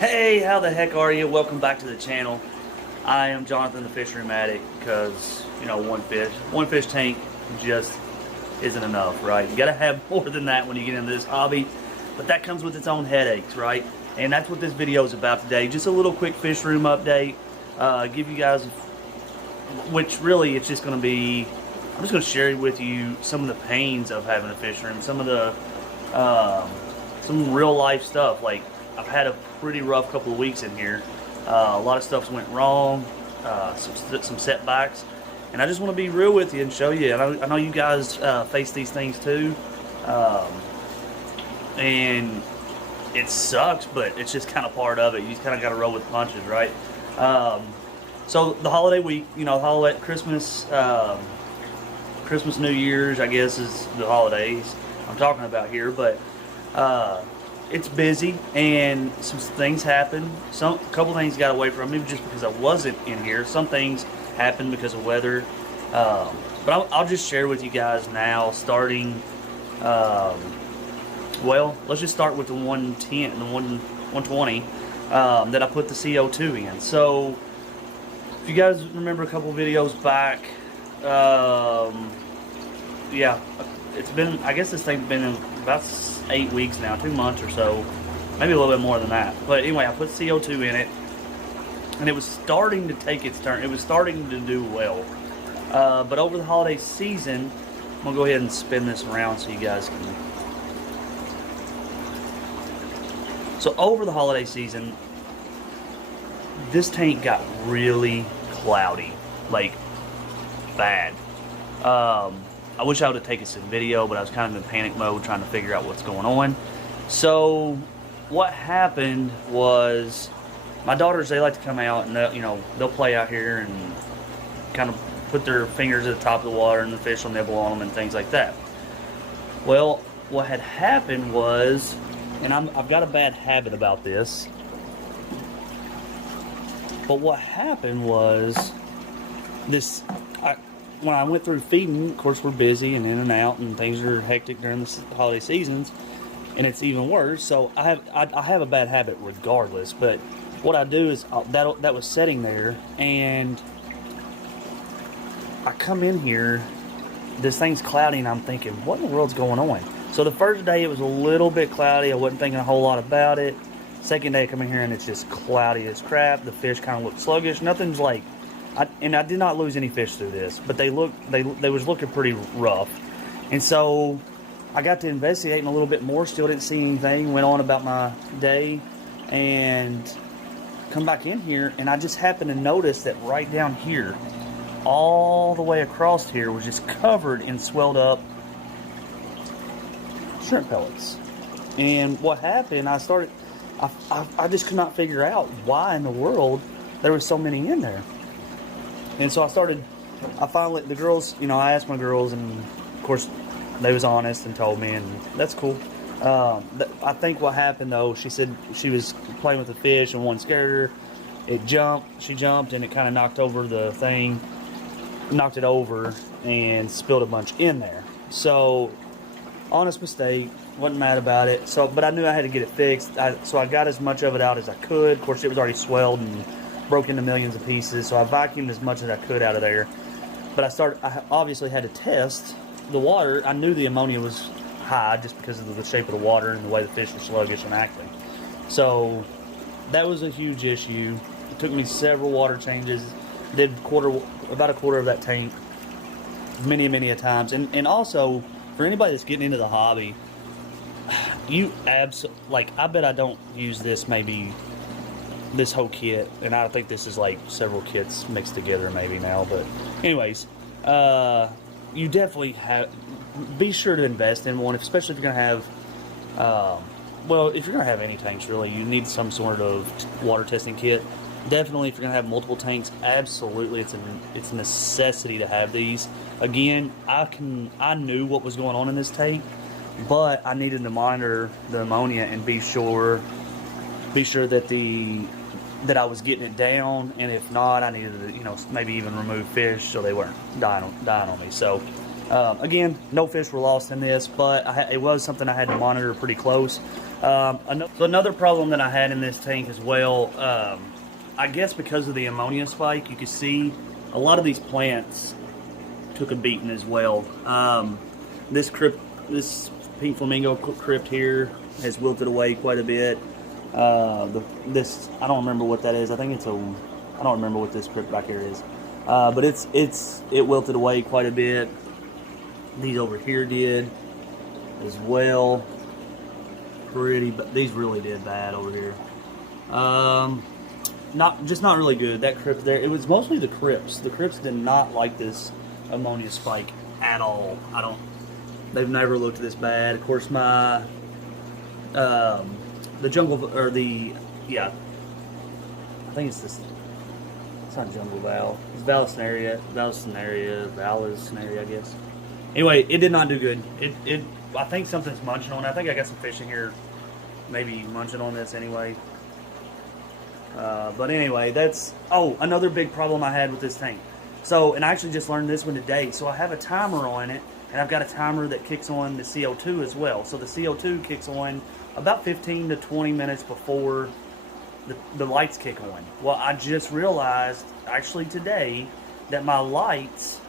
Hey, how the heck are you? Welcome back to the channel. I am Jonathan the Fishery Matic because, one fish tank just isn't enough, right? You gotta have more than that when you get into this hobby, but that comes with its own headaches, right? And that's what this video is about today. Just a little quick fish room update. Give you guys, which really it's just gonna be, I'm just gonna share with you some of the pains of having a fish room, some of the, some real life stuff. Like, I've had a pretty rough couple of weeks in here. A lot of stuff's went wrong, some setbacks, and I just want to be real with you and show you. I know you guys face these things too, and it sucks, but it's just kind of part of it. You just kind of got to roll with the punches, right? So the holiday week, holiday Christmas, Christmas, New Year's, I guess is the holidays I'm talking about here, but. It's busy and some things happen. A couple things got away from me just because I wasn't in here. Some things happened because of weather. But I'll just share with you guys now, starting, well, let's just start with the 110 and the 120 that I put the CO2 in. So, if you guys remember a couple videos back, yeah, it's been, I guess this thing's been in about 8 weeks now, 2 months or so, maybe a little bit more than that. But anyway, I put CO2 in it, and it was starting to take its turn. It was starting to do well. But over the holiday season, I'm going to go ahead and spin this around so you guys can. So over the holiday season, this tank got really cloudy, like bad. I wish I would have taken some video, but I was kind of in panic mode trying to figure out what's going on. So what happened was my daughters, they like to come out and they'll play out here and kind of put their fingers at the top of the water and the fish will nibble on them and things like that. Well, what had happened was, and I've got a bad habit about this, but what happened was when I went through feeding, of course we're busy and in and out, and things are hectic during the holiday seasons, and it's even worse. So I have a bad habit regardless. But what I do is that was sitting there, and I come in here, this thing's cloudy, and I'm thinking, what in the world's going on? So the first day it was a little bit cloudy. I wasn't thinking a whole lot about it. Second day I come in here and it's just cloudy as crap. The fish kind of look sluggish. Nothing's like. I did not lose any fish through this, but they was looking pretty rough. And so I got to investigating a little bit more, still didn't see anything, went on about my day, and come back in here, and I just happened to notice that right down here, all the way across here, was just covered in swelled up shrimp pellets. And what happened, I just could not figure out why in the world there were so many in there. And so I finally, the girls, I asked my girls, and of course they was honest and told me, and that's cool. I think what happened though, she said she was playing with the fish and one scared her. She jumped and it kind of knocked over the thing, knocked it over and spilled a bunch in there. So, honest mistake, wasn't mad about it. So, but I knew I had to get it fixed. So I got as much of it out as I could. Of course it was already swelled and broke into millions of pieces, so I vacuumed as much as I could out of there. But I obviously had to test the water. I knew the ammonia was high just because of the shape of the water and the way the fish were sluggish and acting. So that was a huge issue. It took me several water changes. Did about a quarter of that tank many a times. And also, for anybody that's getting into the hobby, I bet I don't use this whole kit, and I think this is like several kits mixed together maybe now, but anyways, you definitely be sure to invest in one, especially if you're going to have, well, if you're going to have any tanks really, you need some sort of water testing kit. Definitely if you're going to have multiple tanks, absolutely, it's a necessity to have these. Again, I knew what was going on in this tank, but I needed to monitor the ammonia and be sure that I was getting it down, and if not, I needed to, maybe even remove fish so they weren't dying on me. So, again, no fish were lost in this, but it was something I had to monitor pretty close. So another problem that I had in this tank as well, I guess because of the ammonia spike, you can see a lot of these plants took a beating as well. This pink flamingo crypt here has wilted away quite a bit. This, I don't remember what that is. I think it's I don't remember what this crypt back here is. But it wilted away quite a bit. These over here did as well. These really did bad over here. Not really good. That crypt there, it was mostly the crypts. The crypts did not like this ammonia spike at all. They've never looked this bad. Of course, my the jungle, or I think it's this. It's not jungle val. It's vallisneria, I guess. Anyway, it did not do good. I think something's munching on it. I think I got some fish in here, maybe munching on this anyway. But anyway, another big problem I had with this tank. So, and I actually just learned this one today. So I have a timer on it, and I've got a timer that kicks on the CO2 as well. So the CO2 kicks on about 15 to 20 minutes before the lights kick on. Well, I just realized, actually today, that my lights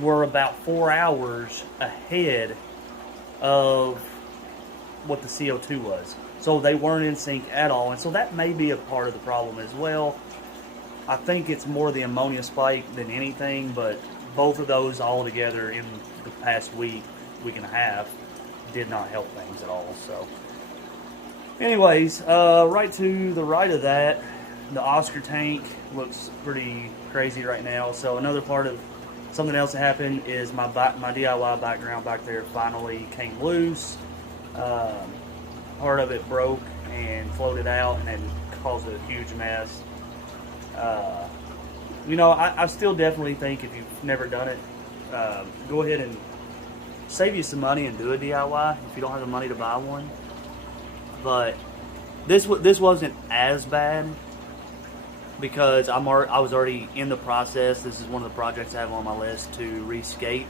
were about 4 hours ahead of what the CO2 was. So they weren't in sync at all. And so that may be a part of the problem as well. I think it's more the ammonia spike than anything, but both of those all together in the past week and a half, did not help things at all. So anyways, right to the right of that, the Oscar tank looks pretty crazy right now. So another part of something else that happened is my DIY background back there finally came loose. Part of it broke and floated out, and it caused a huge mess. I still definitely think if you've never done it, go ahead and save you some money and do a DIY if you don't have the money to buy one. But this wasn't as bad because I was already in the process. This is one of the projects I have on my list to rescape.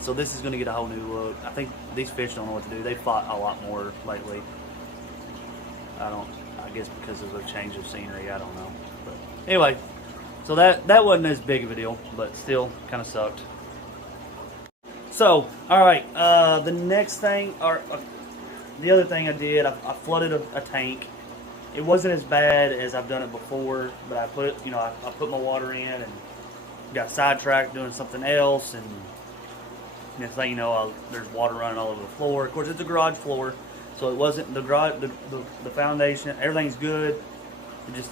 So this is going to get a whole new look. I think these fish don't know what to do. They fought a lot more lately. I guess because of the change of scenery, I don't know. But anyway, so that wasn't as big of a deal, but still kind of sucked. So, alright, the next thing, or the other thing I did, I flooded a tank. It wasn't as bad as I've done it before, but I put my water in and got sidetracked doing something else, and next thing you know, there's water running all over the floor. Of course, it's a garage floor, so it wasn't the garage, the foundation, everything's good. It just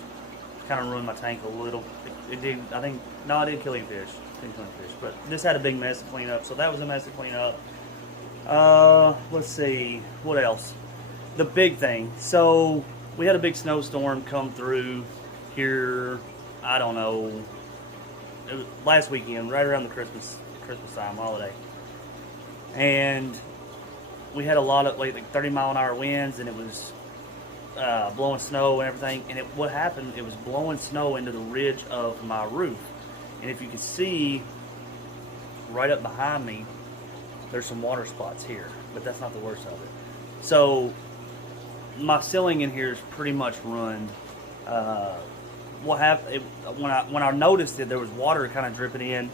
kind of ruined my tank a little. It did, I didn't kill any fish. Didn't kill any fish, but this had a big mess to clean up, so that was a mess to clean up. Let's see, what else? The big thing. So we had a big snowstorm come through here, I don't know, it was last weekend, right around the Christmas time, holiday. And we had a lot of like 30-mile-an-hour winds, and it was blowing snow and everything. And what happened, it was blowing snow into the ridge of my roof. And if you can see, right up behind me, there's some water spots here, but that's not the worst of it. So my ceiling in here is pretty much ruined. What happened when I noticed that there was water kind of dripping in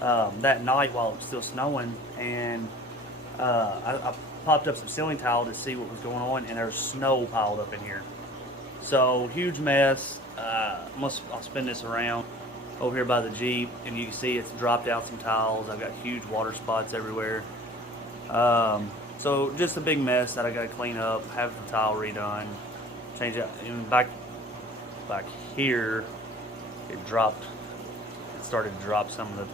that night while it was still snowing, and I popped up some ceiling tile to see what was going on, and there's snow piled up in here. So huge mess. I'll spin this around over here by the Jeep, and you can see it's dropped out some tiles. I've got huge water spots everywhere. So just a big mess that I got to clean up, have the tile redone, change it. And back here, it started to drop some of the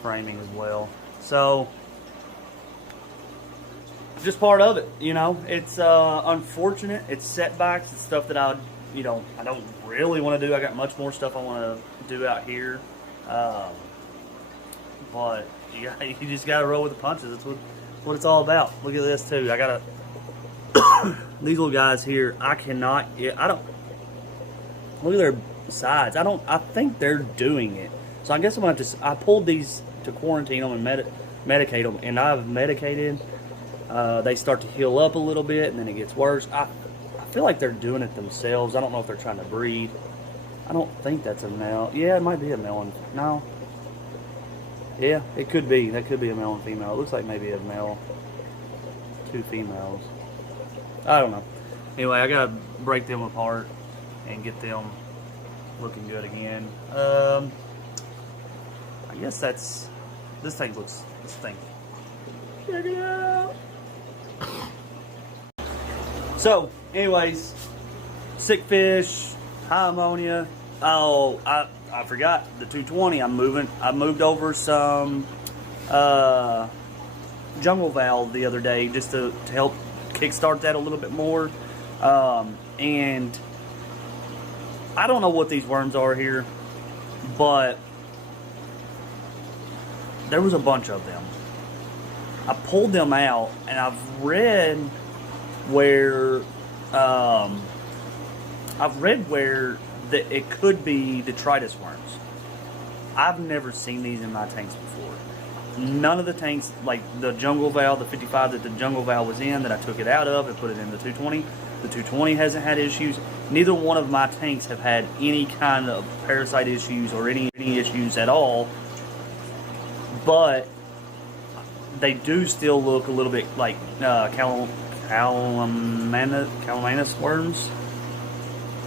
framing as well. So just part of it, it's unfortunate. It's setbacks. It's stuff that I don't really want to do. I got much more stuff I want to do out here, but you just gotta roll with the punches. That's what it's all about. Look at this too. I got these little guys here. I don't look at their sides. I think they're doing it. So I guess I'm gonna I pulled these to quarantine them and medicate them, and I've medicated they start to heal up a little bit, and then it gets worse. I feel like they're doing it themselves. I don't know if they're trying to breed. I don't think that's a male. Yeah, it might be a male and no. Yeah, it could be. That could be a male and female. It looks like maybe a male, 2 females. I don't know. Anyway, I gotta break them apart and get them looking good again. I guess that's. This thing. Check it out. So, anyways, sick fish, high ammonia. Oh, I forgot the 220. I moved over some jungle valve the other day just to help kickstart that a little bit more. And I don't know what these worms are here, but there was a bunch of them. I pulled them out, and I've read where that it could be detritus worms. I've never seen these in my tanks before. None of the tanks, like the jungle valve, the 55 that the jungle valve was in, that I took it out of and put it in the 220. The 220 hasn't had issues. Neither one of my tanks have had any kind of parasite issues or any issues at all. But they do still look a little bit like Camellanus worms.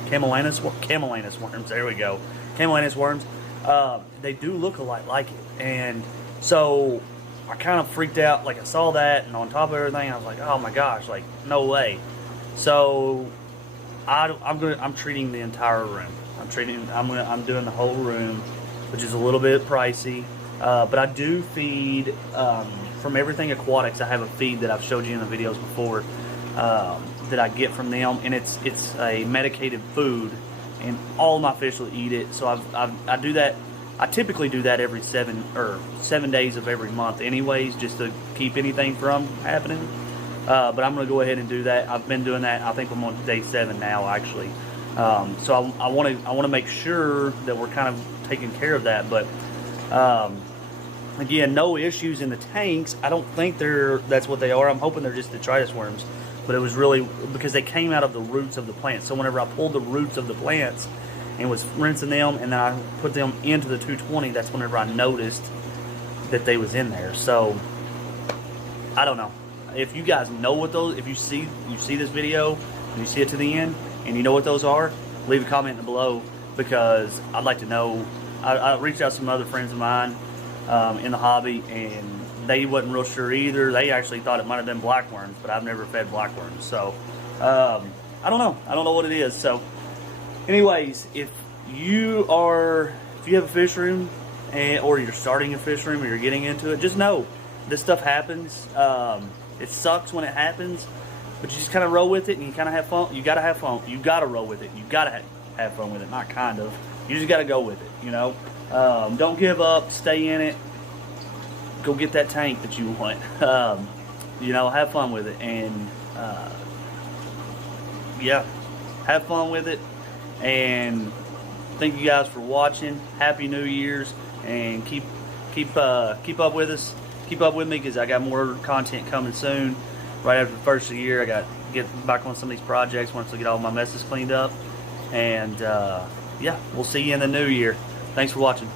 Camellanus worms. There we go. Camellanus worms. They do look a lot like it, and so I kind of freaked out. Like I saw that, and on top of everything, I was like, "Oh my gosh! Like no way!" So I'm treating the entire room. I'm doing the whole room, which is a little bit pricey. But I do feed from Everything Aquatics. I have a feed that I've showed you in the videos before that I get from them, and it's a medicated food, and all my fish will eat it. So I do that. I typically do that every 7 days of every month, anyways, just to keep anything from happening. But I'm going to go ahead and do that. I've been doing that. I think I'm on day 7 now, actually. So I want to make sure that we're kind of taking care of that, but. Again, no issues in the tanks. I don't think that's what they are. I'm hoping they're just detritus worms. But it was really because they came out of the roots of the plants. So whenever I pulled the roots of the plants and was rinsing them, and then I put them into the 220, that's whenever I noticed that they was in there. So I don't know. If you guys know what those, if you see this video and you see it to the end and you know what those are, leave a comment below, because I'd like to know. I reached out to some other friends of mine in the hobby, and they wasn't real sure either. They actually thought it might have been blackworms, but I've never fed blackworms. So, I don't know. I don't know what it is. So, anyways, if you have a fish room, or you're starting a fish room, or you're getting into it, just know this stuff happens. It sucks when it happens, but you just kind of roll with it, and you kind of have fun. You got to have fun. You got to roll with it. You got to have fun with it. Not kind of. You just got to go with it, you know. Don't give up. Stay in it. Go get that tank that you want. You know, have fun with it, and yeah, have fun with it. And thank you guys for watching. Happy New Year's, and keep up with us. Keep up with me, because I got more content coming soon. Right after the first of the year, I got to get back on some of these projects once I get all my messes cleaned up. And yeah, we'll see you in the new year. Thanks for watching.